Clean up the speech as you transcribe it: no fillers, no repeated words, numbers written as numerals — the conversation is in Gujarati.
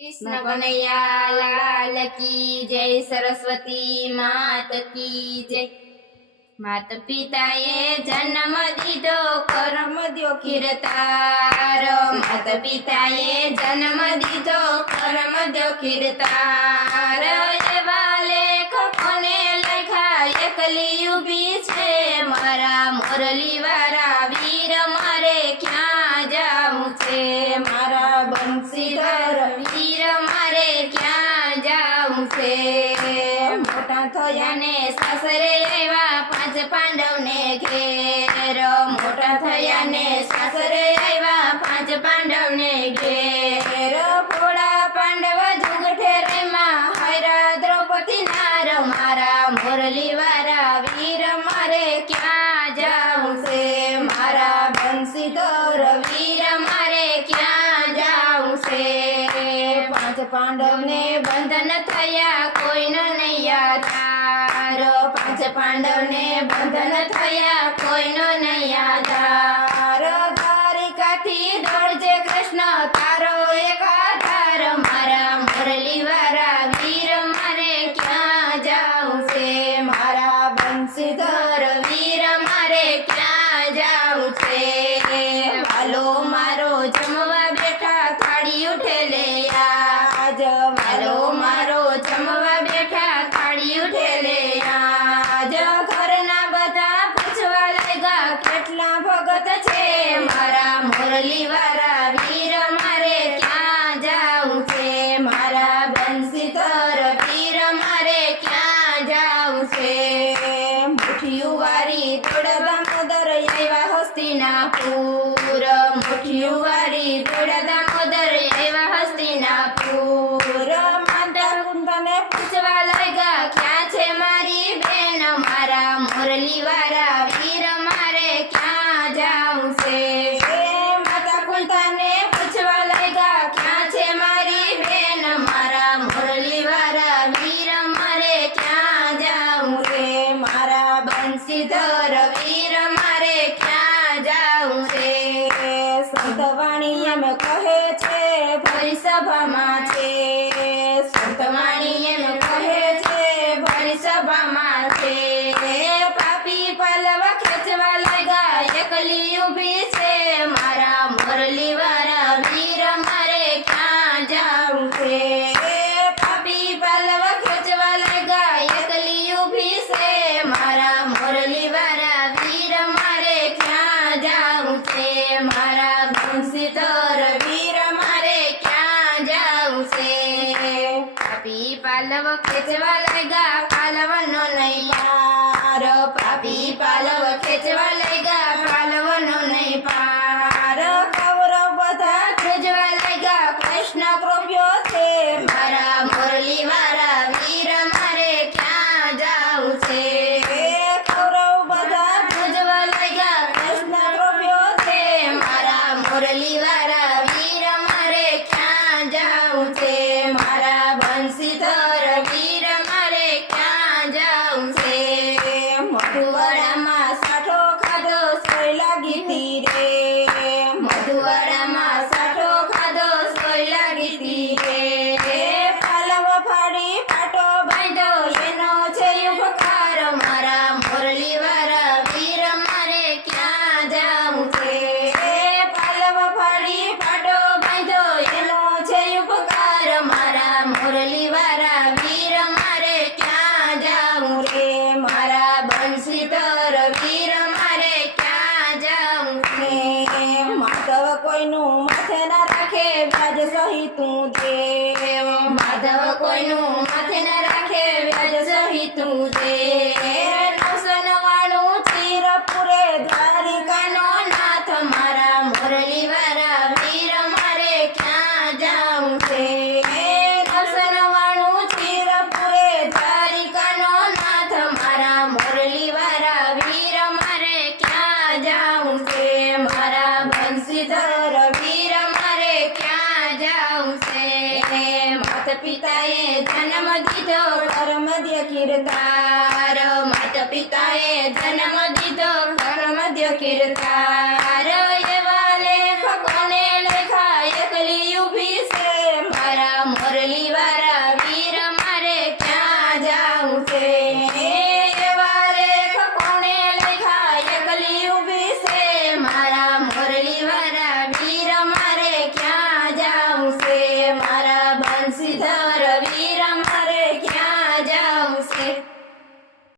कृष्ण कन्हैया लाल की जय, सरस्वती मात की जय। मात पिताए जन्म दीधो कर्म द्यो कीर्तार। मात पिताए जन्म दीधो कर्म द्यो कीर्तार। एवा लेखकोने लखा एकली ऊभी छे, मारा मोरली वारा वीर मारे क्यां जाऊं छे। मारा बंशीधर वीर मारे क्यां जाऊं छे। मोटा थया ने सासरे आव्या पांच पांडव ने घेर। मोटा थया ने सासरे आव्या पांच पांडव ने घेर। भोळा पांडव जुगठे रेमा हैरा द्रौपदी नार। मारा मोरली वारा वीर मारे क्यां जाऊं छे। मारा बंशीधर वीर मारे क्यां जाऊं छे। पांच पांडव ने बंधन थया कोईनो नहीं आधार। पांच पांडव ने बंधन थया कोईनो नहीं आधार। द्वारिकाथी दौड़जे कृष्ण तारो एक आधार। मारा मोरली वारा वीर मारे क्यां जाऊं छे। मारा बंशीधर वीर मारे क्यां जाऊं छे। वालो मारो जमवा बेठा थाળી उठे ले आज। वालो मारो जमवा बेठा थाળી उठे ले आज। घरना बधा पूछवा लाग्या કેટલા ભગત છે। મારા મોરલી વારા વીર મારે ક્યાં જાઉં છે। મારા બંસીધર વીર મારે ક્યાં જાઉં છે। મુઠિયું વારી દોડા દામોદર આવ્યા હસ્તિનાપુર। મુઠિયું વારી દોડા દામોદર આવ્યા હસ્તિનાપુર। માતા કુંતાને પૂછવા લાગ્યા ક્યાં છે મારી બેન। મારા મોરલી વારા વીર મારે ક્યાં જાઉં છે। માતા કુંતાને પૂછવા લાગ્યા ક્યાં છે મારી બેન। મારા મોરલી વારા વીર મારે ક્યાં જાઉં છે। મારા બંસીધર વીર મારે ક્યાં જાઉં છે। સંતવાણી એમ કહે છે ભરી સભામાં છે। સંતવાણી એમ કહે છે ભરી સભામાં છે। પાપી પલવ ખેંચવા લાગ્યા એકલી ઊભી છે। મારા મોરલી વારા વીર મારે ક્યાં જાઉં છે। પાપી પલવ ખેંચવા લાગ્યા એકલી ઊભી છે। મારા મોરલી વારા વીર મારે ક્યાં જાઉં છે। મારા બંસીધર વીર મારે ક્યાં જાઉં છે। પાપી પાલવ ખેંચવા લાગ્યા પાલવનો નહીં પાર। પાપી પાલવ ખેંચવા લાગ્યા પાલવનો નહીં પાર। કૌરવ બધા ધ્રુજવા લાગ્યા કૃષ્ણ કૃપ્યો છે। મારા મોરલી વારા વીર મારે ક્યાં જાઉં છે। કૌરવ બધા ધ્રુજવા લાગ્યા કૃષ્ણ કૃપ્યો છે। મારા મોરલી વારા વીર મારે ક્યાં જાઉં છે। મારા બંસીધર વીર મારે ક્યાં જાઉં છે। મધુવડામાં સાઠો ખાધો સોય લાગી તી રે। મધુવડામાં સાઠો ખાધો સોય લાગી તી રે। પાલવ ફાડી પાટો બાંધો એનો છે ઉપકાર। મારા મોરલી વારા વીર મારે ક્યાં જાઉં છે। પાલવ ફાડી પાટો બાંધો એનો છે ઉપકાર। મારા મોરલી વારા વીર મારે ક્યાં જાઉં રે। મારા બંસીધર વીર મારે ક્યાં જાઉં છે। માધવ કોઈનું માથે ના રાખે વ્યાજ સહિતું દેવ। માધવ કોઈનું માથે ના રાખે વ્યાજ સહિતું દેવ। 999 ચીર પૂરે દ્વારિકાનો નાથ। મારા મોરલી વારા વીર મારે ક્યાં જાઉં છે। 999 ચીર પૂરે દ્વારિકાનો નાથ। મારા મોરલી વારા વીર મારે ક્યાં જાઉં છે। મારા બંસીધર વીર મારે ક્યાં જાઉં છે। માત પિતાએ જન્મ દીધો કર્મ દ્ય કીર્તાર। માત પિતાએ જન્મ દીધો કર્મ દ્ય કીર્તાર। એવા લેખકોને લખા એકલી ઊભી છે। મારા મુરલી વાળા વીર મારે ક્યાં જાવું છે